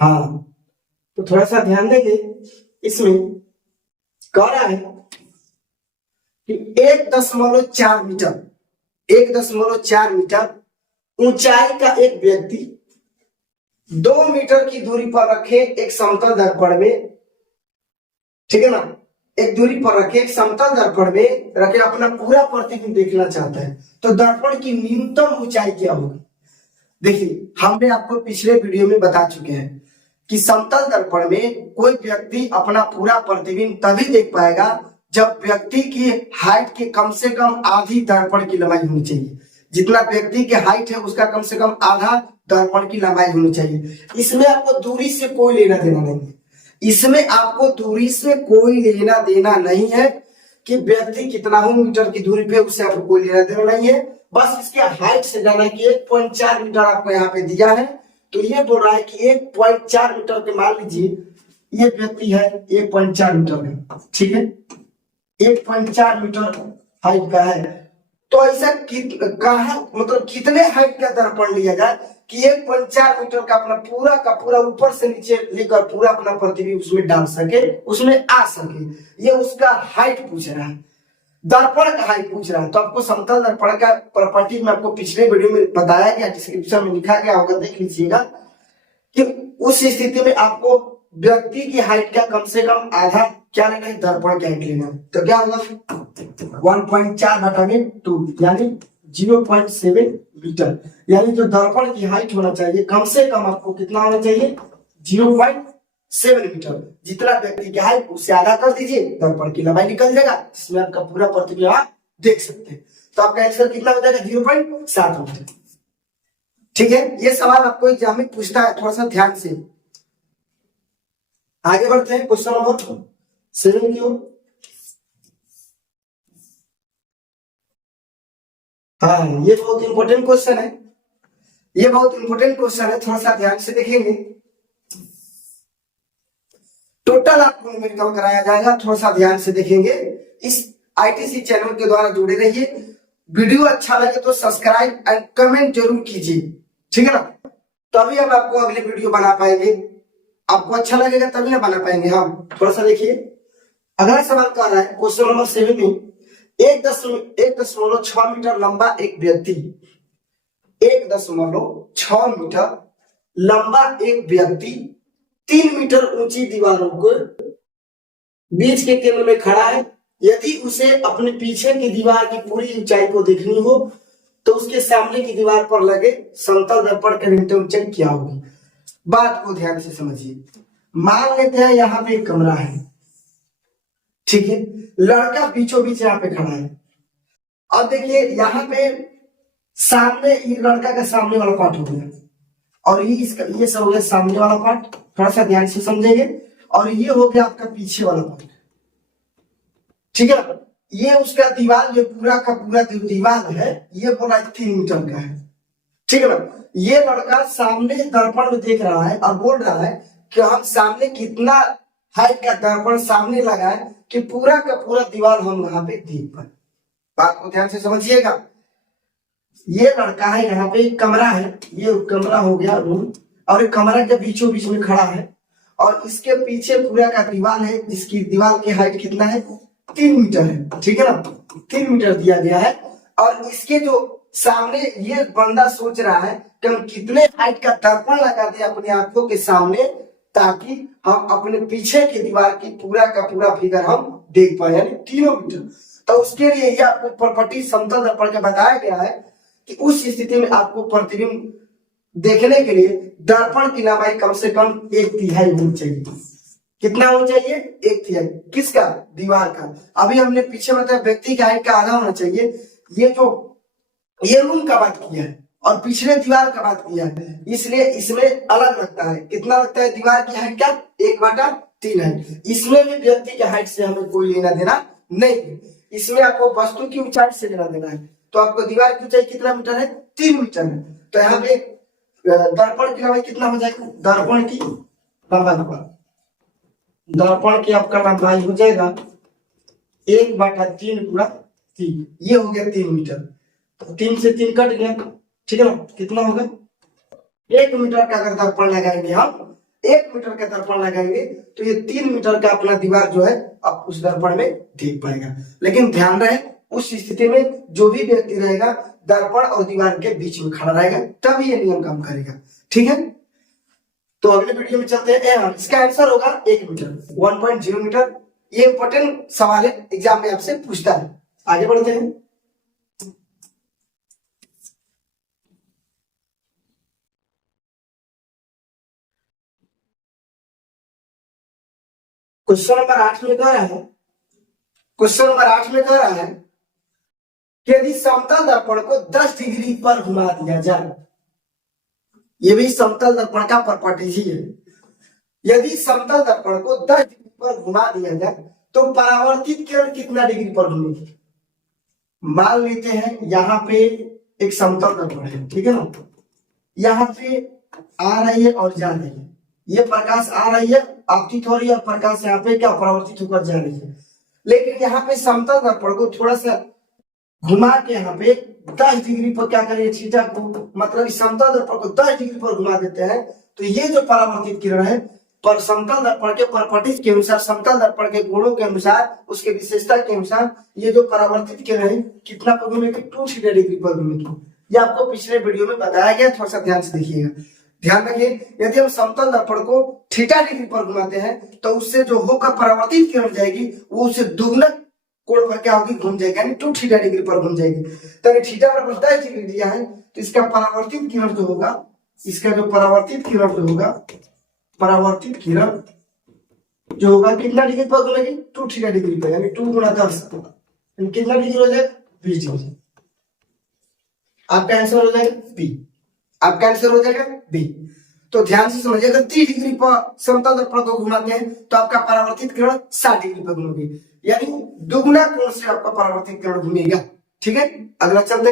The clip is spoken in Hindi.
हाँ, तो थोड़ा सा ध्यान देंगे। इसमें कह रहा है कि 1.4 मीटर 1.4 मीटर ऊंचाई का एक व्यक्ति 2 मीटर की दूरी पर रखे एक समतल दर्पण में, ठीक है ना, एक दूरी पर रखे एक समतल दर्पण में रखे अपना पूरा प्रतिबिंब देखना चाहता है, तो दर्पण की न्यूनतम ऊंचाई क्या होगी। देखिए, हमने आपको पिछले वीडियो में बता चुके हैं कि समतल दर्पण में कोई व्यक्ति अपना पूरा प्रतिबिंब तभी देख पाएगा जब व्यक्ति की हाइट के कम से कम आधी दर्पण की लंबाई होनी चाहिए। जितना व्यक्ति की हाइट है उसका कम से कम आधा दर्पण की लंबाई होनी चाहिए। इसमें आपको दूरी से कोई लेना देना नहीं है। इसमें आपको दूरी से कोई लेना देना नहीं है कि व्यक्ति कितना ही मीटर की दूरी पे, उससे आपको कोई लेना देना नहीं है। बस इसके हाइट से जाना कि 1.4 मीटर आपको यहाँ पे दिया है, तो ये बोल रहा है कि 1.4 मीटर के, मान लीजिए ये व्यक्ति है 1.4 मीटर का, ठीक है, 1.4 मीटर हाइट का है। तो ऐसा कहा मतलब कितने हाइट का दर्पण लिया जाए कि 1.4 मीटर का अपना पूरा ऊपर से नीचे लेकर पूरा अपना प्रतिबिंब उसमें डाल सके, उसमें आ सके। ये उसका हाइट पूछ रहा है, दर्पण का हाइट पूछ रहा है। तो आपको समतल दर्पण का प्रॉपर्टी में आपको पिछले वीडियो में बताया गया, डिस्क्रिप्शन में लिखा गया होगा, देख लीजिएगा कि उस स्थिति में आपको व्यक्ति की हाइट का कम से कम आधा क्या लेना है, दर्पण की हाइट लेना है। तो क्या होगा 1.4/2 यानी 0.7 मीटर, यानी जो दर्पण की हाइट होना चाहिए कम से कम आपको कितना होना चाहिए, 0.7 मीटर। जितना व्यक्ति की हाइट उससे आधा कर दीजिए, दर्पण की लंबाई निकल जाएगा, जिसमें आपका पूरा प्रतिबिंब आप देख सकते हैं। तो आपका आंसर कितना हो जाएगा, 0.7 मीटर। ठीक है, ये सवाल आपको एग्जाम में पूछता है, थोड़ा सा ध्यान से। आगे बढ़ते हैं क्वेश्चन नंबर 7 की ओर। हाँ, ये बहुत इंपॉर्टेंट क्वेश्चन है, ये बहुत इंपॉर्टेंट क्वेश्चन है, थोड़ा सा ध्यान से देखेंगे। टोटल आपको न्यूमेरिकल कराया जाएगा, थोड़ा सा ध्यान से देखेंगे। इस आईटीसी चैनल के द्वारा जुड़े रहिए। वीडियो अच्छा लगे तो सब्सक्राइब एंड कमेंट जरूर कीजिए, ठीक है ना, तभी हम आपको अगले वीडियो बना पाएंगे। आपको अच्छा लगेगा तभी ना बना पाएंगे हम। थोड़ा सा देखिए, अगला सवाल कह रहा है क्वेश्चन नंबर 7 में, 1.6 मीटर लंबा एक व्यक्ति, 1.6 मीटर लंबा एक व्यक्ति 3 मीटर ऊंची दीवारों को बीच के केंद्र में खड़ा है। यदि उसे अपने पीछे की दीवार की पूरी ऊंचाई को देखनी हो तो उसके सामने की दीवार पर लगे समतल दर्पण की न्यूनतम ऊंचाई क्या होगी। बात को ध्यान से समझिए। मान लेते हैं यहाँ पे एक कमरा है, ठीक है, लड़का बीचों बीच यहाँ पे खड़ा है। अब देखिए यहाँ पे सामने, ये लड़का का सामने वाला पार्ट हो गया, और ये सब हो गया सामने वाला पार्ट, थोड़ा सा ध्यान से समझेंगे। और ये हो गया आपका पीछे वाला पार्ट, ठीक है। ये उसका दीवार, जो पूरा का पूरा जो दीवार है, ये बोला 3 मीटर का है, ठीक है ना। ये लड़का सामने दर्पण में देख रहा है और बोल रहा है कि हम सामने कितना हाइट का दर्पण सामने लगाए कि पूरा का पूरा दीवार हम यहाँ पे देख पाए। बात को ध्यान से समझिएगा। ये लड़का है, यहाँ पे एक कमरा है, ये कमरा हो गया रूम, और एक कमरा के बीचों बीच में खड़ा है, और इसके पीछे पूरा का दीवार है, जिसकी दीवार की हाइट कितना है, 3 मीटर है, ठीक है ना, 3 मीटर दिया गया है। और इसके जो सामने ये बंदा सोच रहा है कि हम कितने हाइट का दर्पण लगा दे अपनी आंखों के सामने, ताकि हम अपने पीछे की दीवार की पूरा का पूरा फिगर हम देख पाए, यानी 3 मीटर। तो उसके लिए ये आपको प्रॉपर्टी समतल दर्पण का बताया गया है कि उस स्थिति में आपको प्रतिबिंब देखने के लिए दर्पण की लंबाई कम से कम 1/3 होनी चाहिए। कितना होना चाहिए, 1/3। किसका, दीवार का। अभी हमने पीछे बताया व्यक्ति की हाइट का आधा होना चाहिए। ये रूम का बात किया है और पिछले दीवार का बात किया है, इसलिए इसमें अलग लगता है। कितना लगता है दीवार की हाइट का, 1/3 है। इसमें भी व्यक्ति की हाइट से हमें कोई लेना देना नहीं, इसमें आपको वस्तु की ऊंचाई से लेना देना है। तो आपको दीवार की ऊंचाई कितना मीटर है, 3 मीटर है। तो यहाँ पे दर्पण की लंबाई कितना हो जाएगा, दर्पण की आपका लंबाई हो जाएगा 1/3 पूरा 3, ये हो गया 3 मीटर। तो 3 से 3 कट गया, ठीक है ना, कितना होगा, 1 मीटर का अगर दर्पण लगाएंगे हम, 1 मीटर का दर्पण लगाएंगे तो ये 3 मीटर का अपना दीवार जो है आप उस दर्पण में देख पाएगा। लेकिन ध्यान रहे उस स्थिति में जो भी व्यक्ति रहेगा दर्पण और दीवार के बीच में खड़ा रहेगा, तब ये नियम काम करेगा। ठीक है, तो अगले वीडियो में चलते हैं। इसका आंसर होगा 1 मीटर, 1.0 मीटर। ये इंपॉर्टेंट सवाल है, एग्जाम में आपसे पूछता है। आगे बढ़ते हैं। क्वेश्चन नंबर 8 में कह रहा है, क्वेश्चन नंबर 8 में कह रहा है कि यदि समतल दर्पण को 10 डिग्री पर घुमा दिया जाए, ये भी समतल दर्पण का प्रॉपर्टी ही है। यदि समतल दर्पण को 10 डिग्री पर घुमा दिया जाए तो परावर्तित किरण कितना डिग्री पर घूमेगी। मान लेते हैं यहाँ पे एक समतल दर्पण है, ठीक है ना, यहाँ पे आ रही है और जा रही है, ये प्रकाश आ रही है आपतित हो रही है और प्रकाश यहाँ पे क्या परावर्तित होकर जा रही है। लेकिन यहाँ पे समतल दर्पण को थोड़ा सा घुमा के यहाँ पे 10 डिग्री पर क्या करेंगे, थीटा को, मतलब इस समतल दर्पण को 10 डिग्री पर घुमा देते हैं तो ये जो परावर्तित किरण है पर समतल दर्पण के प्रॉपर्टीज के अनुसार, समतल दर्पण के गुणों के अनुसार, उसके विशेषता के अनुसार ये जो परावर्तित किरण है कितना पर घूमेगी, 2θ डिग्री पर घूमेगी। ये आपको पिछले वीडियो में बताया गया, थोड़ा सा ध्यान से देखिएगा। ध्यान रखिए, यदि हम समतल दर्पण को θ डिग्री पर घुमाते हैं तो उससे जो होकर परावर्तित किरण जाएगी वो उससे दुगना कोण पर क्या होगी, घूम जाएगी, यानी 2θ डिग्री पर घूम जाएगी। तो थीटा पर 10 डिग्री दिया है तो इसका परावर्तित किरण जो होगा, इसका जो परावर्तित किरण जो होगा, परावर्तित किरण जो होगा कितना डिग्री पर घूमेगी, 2θ डिग्री पर, यानी 2 गुणा 10 कितना डिग्री हो जाएगा, 20 डिग्री। आपका आंसर हो जाएगा बी, आपका आंसर हो जाएगा बी। तो ध्यान से समझिए, अगर 30 डिग्री पर समतल दर्पण को घुमाते हैं तो आपका परावर्तित किरण 60 डिग्री पर घूमेगी, यानी दुगना कोण से आपका परावर्तित किरण घूमेगा। ठीक है, अगला चलते